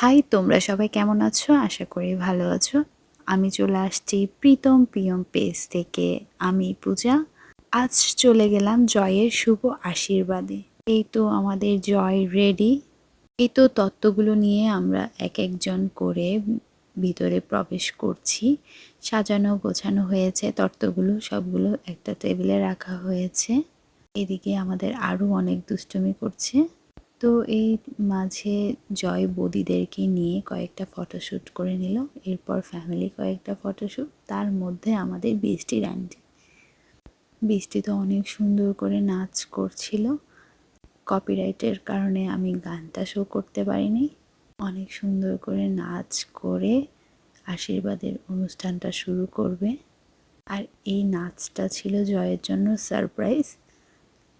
High, তোমরা সবাই কেমন আছো? আশা করি ভালো আছো। আমি চলে আসছি প্রীতম পিয়ম পেজ থেকে। আমি পূজা। আজ চলে গেলাম জয়ের শুভ আশীর্বাদে। এই তো আমাদের জয় রেডি। এই তো তত্ত্বগুলো নিয়ে আমরা এক একজন করে ভিতরে প্রবেশ করছি। সাজানো গোছানো হয়েছে তত্ত্বগুলো, সবগুলো একটা টেবিলে রাখা হয়েছে। এদিকে আমাদের আরও অনেক দুষ্টুমি করছে। তো এই মাঝে জয় বৌদিদেরকে নিয়ে কয়েকটা ফটোশ্যুট করে নিল। এরপর ফ্যামিলি কয়েকটা ফটোশ্যুট। তার মধ্যে আমাদের বৃষ্টির আন্টি। বৃষ্টি তো অনেক সুন্দর করে নাচ করছিল। কপিরাইটের কারণে আমি গানটা শো করতে পারিনি। অনেক সুন্দর করে নাচ করে আশীর্বাদের অনুষ্ঠানটা শুরু করবে। আর এই নাচটা ছিল জয়ের জন্য সারপ্রাইজ।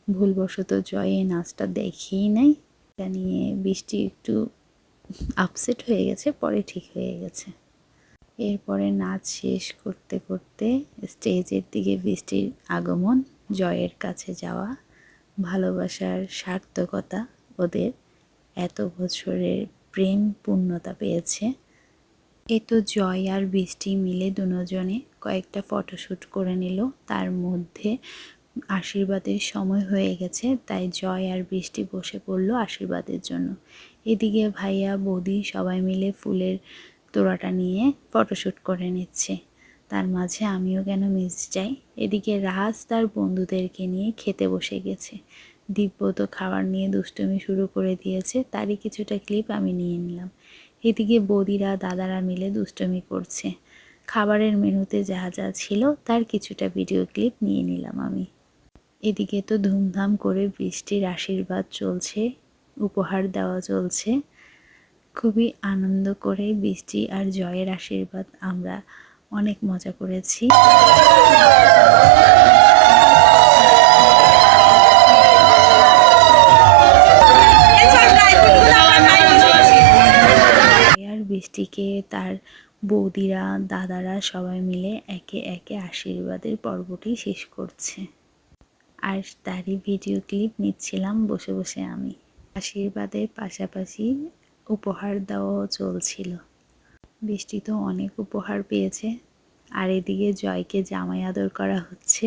ভুলবশত জয় এই নাচটা দেখেই নাই। এটা নিয়ে বৃষ্টি একটু আপসেট হয়ে গেছে, পরে ঠিক হয়ে গেছে। এরপরে নাচ শেষ করতে করতে স্টেজের দিকে বৃষ্টির আগমন, জয়ের কাছে যাওয়া, ভালোবাসার সার্থকতা, ওদের এত বছরের প্রেম পূর্ণতা পেয়েছে। এ তো জয় আর বৃষ্টি মিলে দুজনে কয়েকটা ফটোশ্যুট করে নিল। তার মধ্যে আশীর্বাদের সময় হয়ে গেছে, তাই জয় আর বৃষ্টি বসে পড়লো আশীর্বাদের জন্য। এদিকে ভাইয়া বৌদি সবাই মিলে ফুলের তোড়াটা নিয়ে ফটোশ্যুট করে নিচ্ছে। তার মাঝে আমিও কেন মিস যাই। এদিকে রাজ তার বন্ধুদেরকে নিয়ে খেতে বসে গেছে। দিব্য তো খাবার নিয়ে দুষ্টুমি শুরু করে দিয়েছে, তারই কিছুটা ক্লিপ আমি নিয়ে নিলাম। এদিকে বৌদিরা দাদারা মিলে দুষ্টুমি করছে। খাবারের মেনুতে যা যা ছিল তার কিছুটা ভিডিও ক্লিপ নিয়ে নিলাম আমি। এদিকে তো ধুমধাম করে বৃষ্টির আশীর্বাদ চলছে, উপহার দেওয়া চলছে। খুবই আনন্দ করে বৃষ্টি আর জয়ের আশীর্বাদ আমরা অনেক মজা করেছি। আর বৃষ্টিকে তার বৌদিরা দাদারা সবাই মিলে একে একে আশীর্বাদের পর্বটি শেষ করছে। আর তারই ভিডিও ক্লিপ নিচ্ছিলাম বসে বসে আমি। আশীর্বাদের পাশাপাশি উপহার দেওয়াও চলছিল। বৃষ্টি তো অনেক উপহার পেয়েছে। আর এদিকে জয়কে জামাই আদর করা হচ্ছে।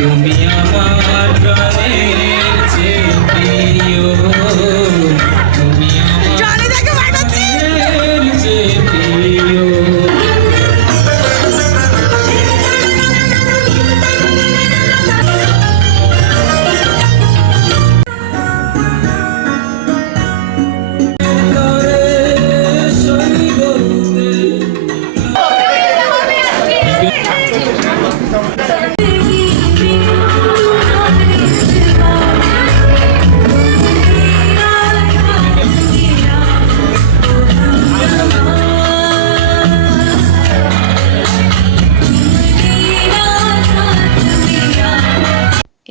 তুমি আমার প্রাণের চেয়ে প্রিয়, তুমি আমার প্রাণের চেয়ে প্রিয়।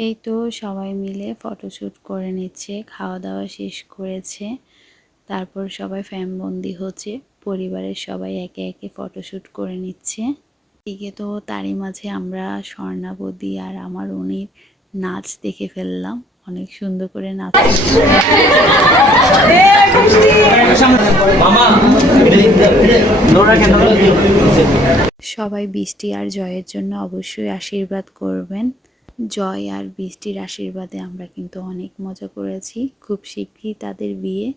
এই তো সবাই মিলে ফটোশ্যুট করে নিচ্ছে, খাওয়া দাওয়া শেষ করেছে। তারপর সবাই ফ্যামবন্দি হচ্ছে, পরিবারের সবাই একে একে ফটোশ্যুট করে নিচ্ছে। এদিকে তো তারই মাঝে আমরা স্বর্ণাবতী আর আমার উনির নাচ দেখে ফেললাম। অনেক সুন্দর করে নাচ। সবাই বৃষ্টি আর জয়ের জন্য অবশ্যই আশীর্বাদ করবেন। জয় আর বৃষ্টির আশীর্বাদে আমরা কিন্তু অনেক মজা করেছি। খুব শীঘ্রই তাদের বিয়ে।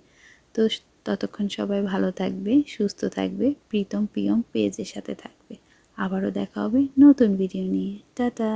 তো ততক্ষণ সবাই ভালো থাকবে, সুস্থ থাকবে, প্রীতম পিয়ম পেজের সাথে থাকবে। আবারও দেখা হবে নতুন ভিডিও নিয়ে। টাটা।